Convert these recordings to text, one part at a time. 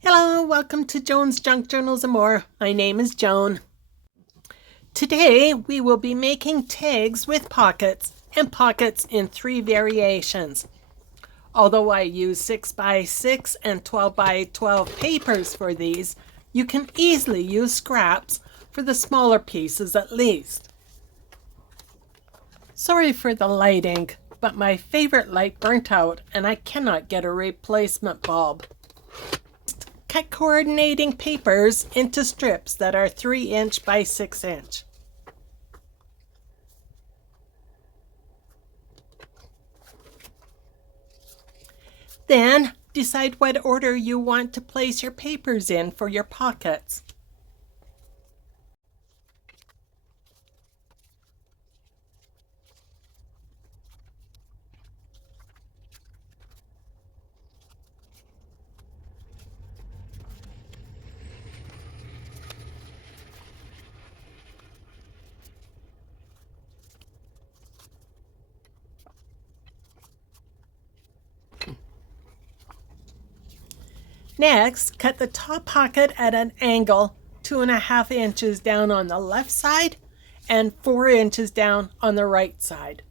Hello, welcome to Joan's Junk Journals and More. My name is Joan. Today we will be making tags with pockets and pockets in 3 variations. Although I use 6x6 and 12x12 papers for these, you can easily use scraps for the smaller pieces at least. Sorry for the lighting, but my favorite light burnt out and I cannot get a replacement bulb. Cut coordinating papers into strips that are 3" by 6". Then decide what order you want to place your papers in for your pockets. Next, cut the top pocket at an angle 2½ inches down on the left side and 4 inches down on the right side.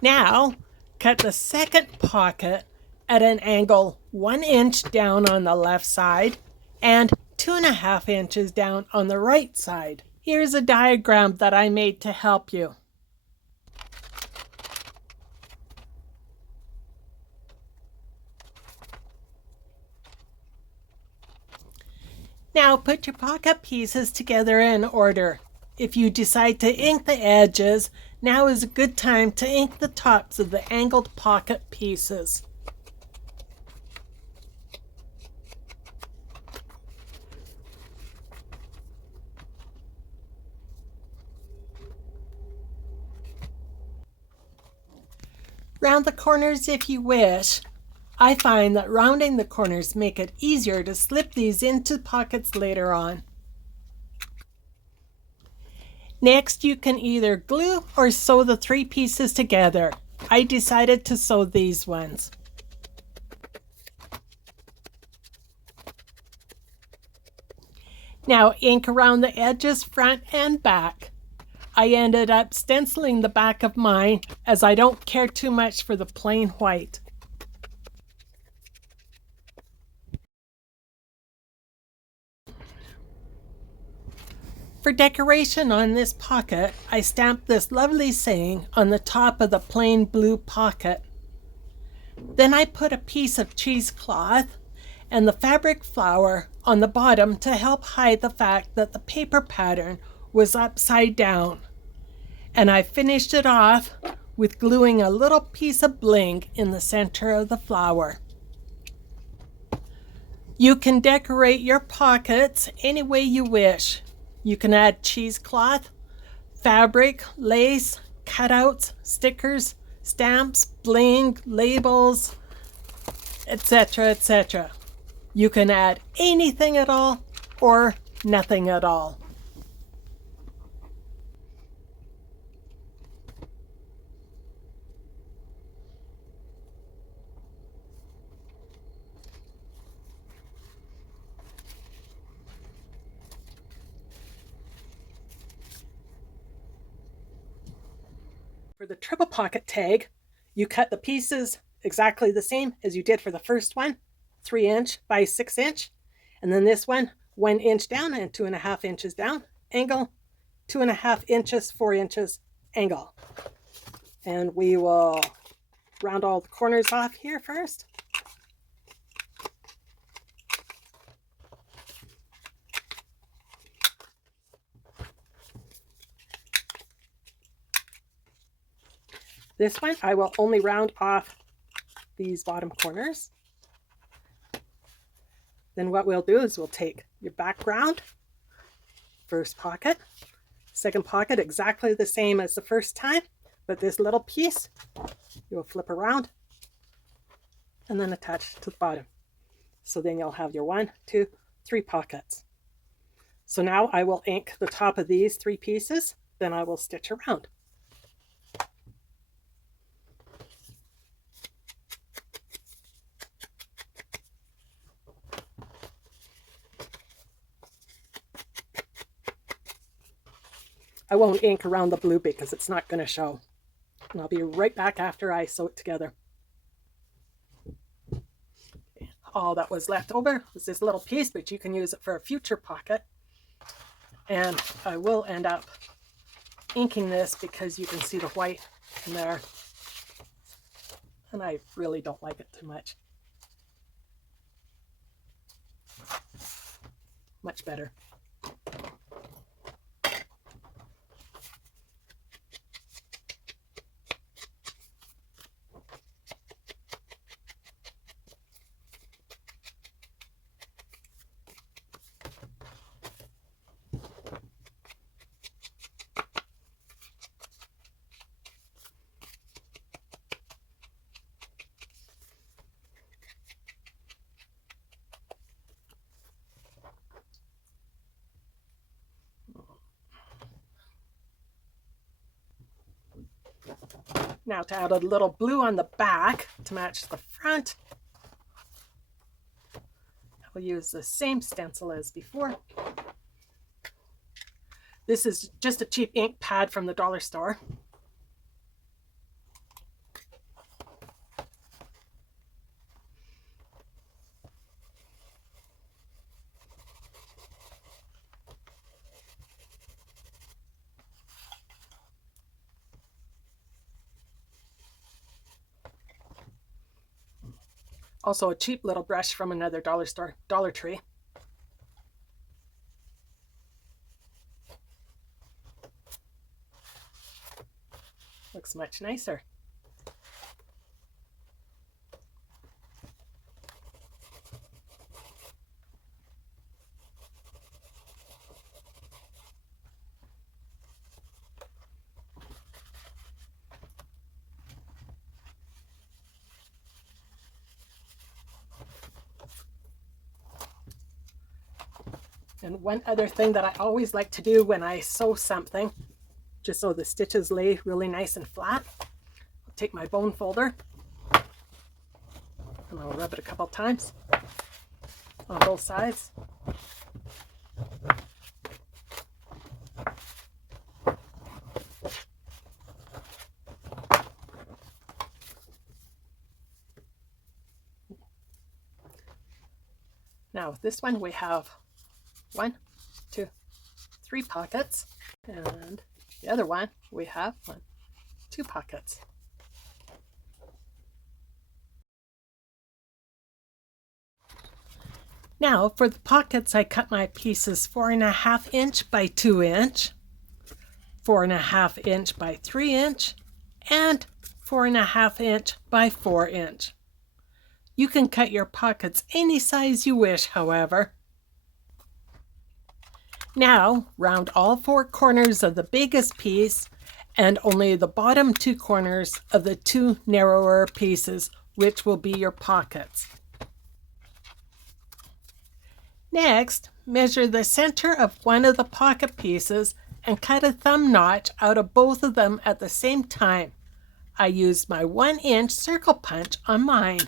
Now, cut the second pocket at an angle 1 inch down on the left side and 2½ inches down on the right side. Here's a diagram that I made to help you. Now put your pocket pieces together in order. If you decide to ink the edges, now is a good time to ink the tops of the angled pocket pieces. Round the corners if you wish. I find that rounding the corners make it easier to slip these into pockets later on. Next, you can either glue or sew the 3 pieces together. I decided to sew these ones. Now ink around the edges front and back. I ended up stenciling the back of mine as I don't care too much for the plain white. For decoration on this pocket, I stamped this lovely saying on the top of the plain blue pocket. Then I put a piece of cheesecloth and the fabric flower on the bottom to help hide the fact that the paper pattern was upside down. And I finished it off with gluing a little piece of bling in the center of the flower. You can decorate your pockets any way you wish. You can add cheesecloth, fabric, lace, cutouts, stickers, stamps, bling, labels, etc., etc. You can add anything at all or nothing at all. For the triple pocket tag, you cut the pieces exactly the same as you did for the first one, 3" by 6". And then this one, 1 inch down and 2½ inches down, angle, 2½ inches, 4 inches, angle. And we will round all the corners off here first. This one, I will only round off these bottom corners. Then what we'll do is we'll take your background, first pocket, Second pocket exactly the same as the first time, but this little piece you'll flip around and then attach to the bottom. So then you'll have your 1, 2, 3 pockets. So now I will ink the top of these 3 pieces, then I will stitch around. I won't ink around the blue because it's not going to show. And I'll be right back after I sew it together. All that was left over was this little piece, but you can use it for a future pocket. And I will end up inking this because you can see the white in there. And I really don't like it too much. Much better. Now to add a little blue on the back to match the front, I will use the same stencil as before. This is just a cheap ink pad from the dollar store. Also a cheap little brush from another dollar store, Dollar Tree. Looks much nicer. And one other thing that I always like to do when I sew something, just so the stitches lay really nice and flat, I'll take my bone folder and I'll rub it a couple times on both sides. Now this one we have 1, 2, 3 pockets, and the other one we have 1, 2 pockets. Now for the pockets, I cut my pieces 4.5 inch by 2 inch, 4.5 inch by 3 inch, and 4.5 inch by 4 inch. You can cut your pockets any size you wish, however. Now, round all 4 corners of the biggest piece and only the bottom 2 corners of the 2 narrower pieces, which will be your pockets. Next, measure the center of one of the pocket pieces and cut a thumb notch out of both of them at the same time. I used my 1-inch circle punch on mine.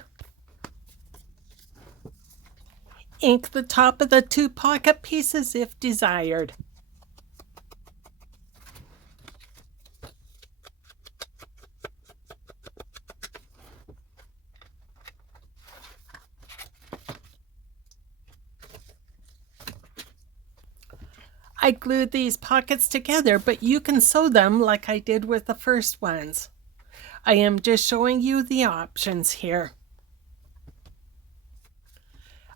Ink the top of the 2 pocket pieces if desired. I glued these pockets together, but you can sew them like I did with the first ones. I am just showing you the options here.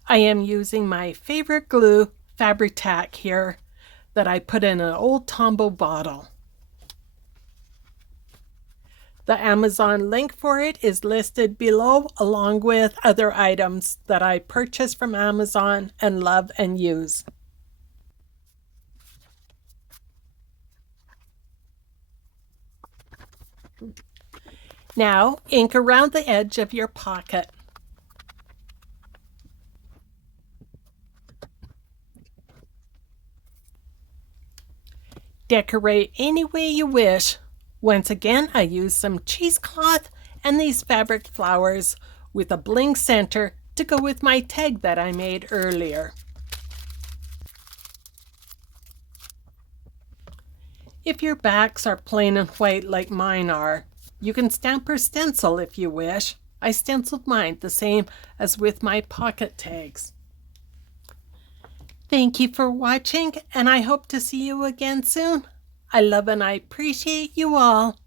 I am using my favorite glue, Fabri-Tac here, that I put in an old Tombow bottle. The Amazon link for it is listed below, along with other items that I purchased from Amazon and love and use. Now ink around the edge of your pocket. Decorate any way you wish. Once again, I used some cheesecloth and these fabric flowers with a bling center to go with my tag that I made earlier. If your backs are plain and white like mine are, you can stamp or stencil if you wish. I stenciled mine the same as with my pocket tags. Thank you for watching, and I hope to see you again soon. I love and I appreciate you all.